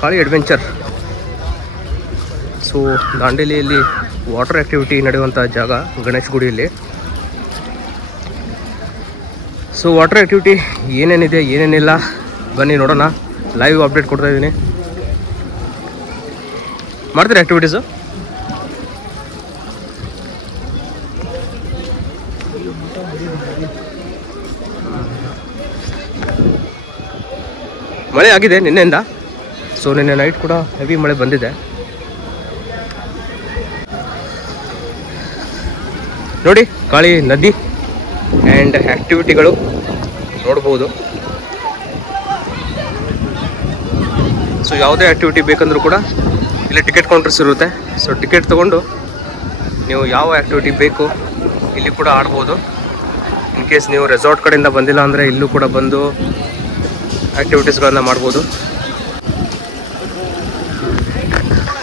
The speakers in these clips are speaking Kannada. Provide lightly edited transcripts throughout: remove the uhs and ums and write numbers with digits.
ಕಾಳಿ ಅಡ್ವೆಂಚರ್. ಸೊ ದಾಂಡೇಲಿಯಲ್ಲಿ ವಾಟರ್ ಆ್ಯಕ್ಟಿವಿಟಿ ನಡೆಯುವಂಥ ಜಾಗ ಗಣೇಶ್ ಗುಡಿಯಲ್ಲಿ. ಸೊ ವಾಟರ್ ಆ್ಯಕ್ಟಿವಿಟಿ ಏನೇನಿದೆ ಏನೇನಿಲ್ಲ ಬನ್ನಿ ನೋಡೋಣ. ಲೈವ್ ಅಪ್ಡೇಟ್ ಕೊಡ್ತಾ ಇದ್ದೀನಿ. ಮಾಡ್ತೀರಾ ಆ್ಯಕ್ಟಿವಿಟೀಸು? ಮಳೆ ಆಗಿದೆ ನಿನ್ನೆಯಿಂದ. ಸೊ ನಿನ್ನೆ ನೈಟ್ ಕೂಡ ಹೆವಿ ಮಳೆ ಬಂದಿದೆ. ನೋಡಿ ಕಾಳಿ ನದಿ ಆ್ಯಂಡ್ ಆ್ಯಕ್ಟಿವಿಟಿಗಳು ನೋಡ್ಬೋದು. ಸೊ ಯಾವುದೇ ಆ್ಯಕ್ಟಿವಿಟಿ ಬೇಕಂದ್ರೂ ಕೂಡ ಇಲ್ಲಿ ಟಿಕೆಟ್ ಕೌಂಟರ್ಸ್ ಇರುತ್ತೆ. ಸೊ ಟಿಕೆಟ್ ತೊಗೊಂಡು ನೀವು ಯಾವ ಆ್ಯಕ್ಟಿವಿಟಿ ಬೇಕು ಇಲ್ಲಿ ಕೂಡ ಆಡ್ಬೋದು. ಇನ್ ಕೇಸ್ ನೀವು ರೆಸಾರ್ಟ್ ಕಡೆಯಿಂದ ಬಂದಿಲ್ಲ ಅಂದರೆ ಇಲ್ಲೂ ಕೂಡ ಬಂದು ಆ್ಯಕ್ಟಿವಿಟೀಸ್ಗಳನ್ನು ಮಾಡ್ಬೋದು.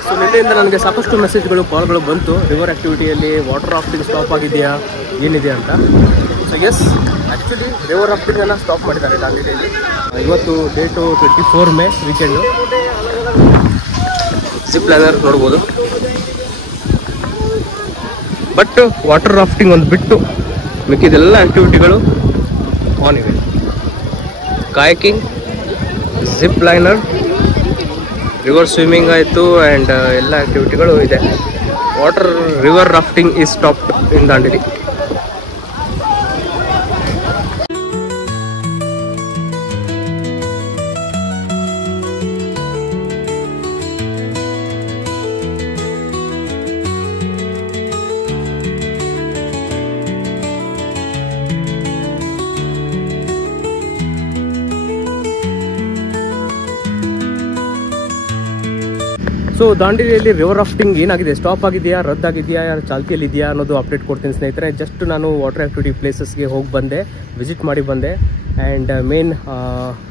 ಸೊ ನಿನ್ನೆಯಿಂದ ನನಗೆ ಸಾಕಷ್ಟು ಮೆಸೇಜ್ಗಳು ಕಾಲ್ಗಳು ಬಂತು. ರಿವರ್ ಆ್ಯಕ್ಟಿವಿಟಿಯಲ್ಲಿ ವಾಟರ್ ರಾಫ್ಟಿಂಗ್ ಸ್ಟಾಪ್ ಆಗಿದೆಯಾ ಏನಿದೆ ಅಂತ. ಸೊ ಎಸ್, ಆ್ಯಕ್ಚುಲಿ ರಿವರ್ ರಾಫ್ಟಿಂಗನ್ನು ಸ್ಟಾಪ್ ಮಾಡಿದ್ದಾರೆ ದಾಂಡೇಲಿಯಲ್ಲಿ. ಇವತ್ತು date 24 May weekend. Zip liner ನೋಡ್ಬೋದು. ಬಟ್ ವಾಟರ್ ರಾಫ್ಟಿಂಗ್ ಒಂದು ಬಿಟ್ಟು ಮಿಕ್ಕಿದೆಲ್ಲ ಆ್ಯಕ್ಟಿವಿಟಿಗಳು ಆನ್ ಇವೆ. Kayaking, zip liner, river swimming ಆಯಿತು ಆ್ಯಂಡ್ ಎಲ್ಲ ಆ್ಯಕ್ಟಿವಿಟಿಗಳು ಇದೆ. Water river rafting is stopped in Dandeli. So ದಾಂಡೇಲಿಯಲ್ಲಿ ರಿವರ್ ರಾಫ್ಟಿಂಗ್ ಏನಾಗಿದೆ, ಸ್ಟಾಪ್ ಆಗಿದೆಯಾ, ರದ್ದಾಗಿದೆಯಾ, ಚಾಲ್ತಿಯಲ್ಲಿದೆಯಾ ಅನ್ನೋದು ಅಪ್ಡೇಟ್ ಕೊಡ್ತೀನಿ ಸ್ನೇಹಿತರೆ. ಜಸ್ಟ್ ನಾನು ವಾಟರ್ ಆ್ಯಕ್ಟಿವಿಟಿ ಪ್ಲೇಸಸ್ಗೆ ಹೋಗಿ ಬಂದೆ, ವಿಸಿಟ್ ಮಾಡಿ ಬಂದೆ. ಆ್ಯಂಡ್ ಮೇನ್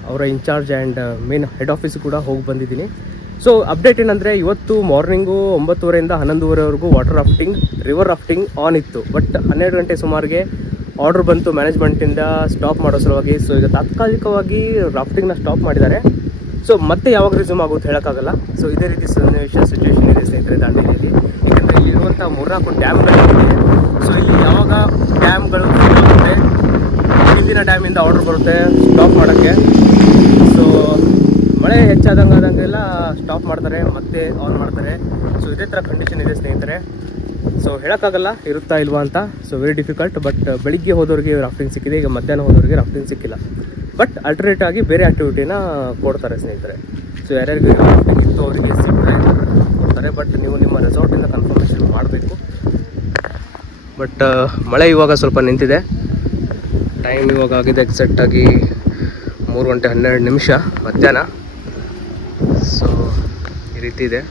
ಅವರ in charge admin head office ಕೂಡ ಹೋಗಿ ಬಂದಿದ್ದೀನಿ. ಸೊ ಅಪ್ಡೇಟ್ ಏನಂದರೆ, ಇವತ್ತು ಮಾರ್ನಿಂಗು 9:30 ಇಂದ 11:30ವರೆಗೂ water rafting, river rafting on ಇತ್ತು. ಬಟ್ 12 ಗಂಟೆ ಸುಮಾರಿಗೆ ಆರ್ಡರ್ ಬಂತು ಮ್ಯಾನೇಜ್ಮೆಂಟಿಂದ ಸ್ಟಾಪ್ ಮಾಡೋ ಸಲುವಾಗಿ. ಸೊ ಈಗ ತಾತ್ಕಾಲಿಕವಾಗಿ ರಾಫ್ಟಿಂಗ್ನ ಸ್ಟಾಪ್ ಮಾಡಿದ್ದಾರೆ. ಸೊ ಮತ್ತೆ ಯಾವಾಗ ರಿಸ್ಯೂಮ್ ಆಗೋದು ಹೇಳೋಕ್ಕಾಗಲ್ಲ. ಸೊ ಇದೇ ರೀತಿ ಸಿಚುವೇಶನ್ ಇದೆ ಸ್ನೇಹಿತರೆ ದಾಂಡೇಲಿಯಲ್ಲಿ. ಏಕೆಂದರೆ ಇಲ್ಲಿರುವಂಥ 3-4 ಡ್ಯಾಮ್ಗಳಿದೆ. ಸೊ ಇಲ್ಲಿ ಯಾವಾಗ ಡ್ಯಾಮ್ಗಳು ಆಗುತ್ತೆ, ಹಿಂದಿನ ಡ್ಯಾಮಿಂದ ಆರ್ಡರ್ ಬರುತ್ತೆ ಸ್ಟಾಪ್ ಮಾಡೋಕ್ಕೆ. ಸೊ ಮಳೆ ಹೆಚ್ಚಾದಂಗೆಲ್ಲ ಸ್ಟಾಪ್ ಮಾಡ್ತಾರೆ, ಮತ್ತೆ ಆನ್ ಮಾಡ್ತಾರೆ. ಸೊ ಇದೇ ಥರ ಕಂಡೀಷನ್ ಇದೆ ಸ್ನೇಹಿತರೆ. ಸೊ ಹೇಳೋಕ್ಕಾಗಲ್ಲ ಇರುತ್ತಾ ಇಲ್ವಾ ಅಂತ. So very difficult. ಬಟ್ ಬೆಳಿಗ್ಗೆ ಹೋದವ್ರಿಗೆ ರಾಫ್ಟಿಂಗ್ ಸಿಕ್ಕಿದೆ, ಈಗ ಮಧ್ಯಾಹ್ನ ಹೋದವ್ರಿಗೆ ರಾಫ್ಟಿಂಗ್ ಸಿಕ್ಕಿಲ್ಲ. ಬಟ್ ಅಲ್ಟರ್ನೇಟ್ ಆಗಿ ಬೇರೆ ಆ್ಯಕ್ಟಿವಿಟಿನ ಕೊಡ್ತಾರೆ ಸ್ನೇಹಿತರೆ. ಸೊ ಯಾರ್ಯಾರಿಗೆ ರಾಫ್ಟಿಂಗ್ ಇತ್ತು ಅವರಿಗೆ ಸಿಕ್ಕರೆ ಕೊಡ್ತಾರೆ. ಬಟ್ ನೀವು ನಿಮ್ಮ ರೆಸಾರ್ಟಿಂದ ಕನ್ಫರ್ಮೇಷನ್ ಮಾಡಬೇಕು. ಬಟ್ ಮಳೆ ಇವಾಗ ಸ್ವಲ್ಪ ನಿಂತಿದೆ. ಟೈಮ್ ಇವಾಗ ಆಗಿದೆ ಎಕ್ಸಾಕ್ಟಾಗಿ 3:12 ಮಧ್ಯಾಹ್ನ. ಸೊ ಈ ರೀತಿ ಇದೆ.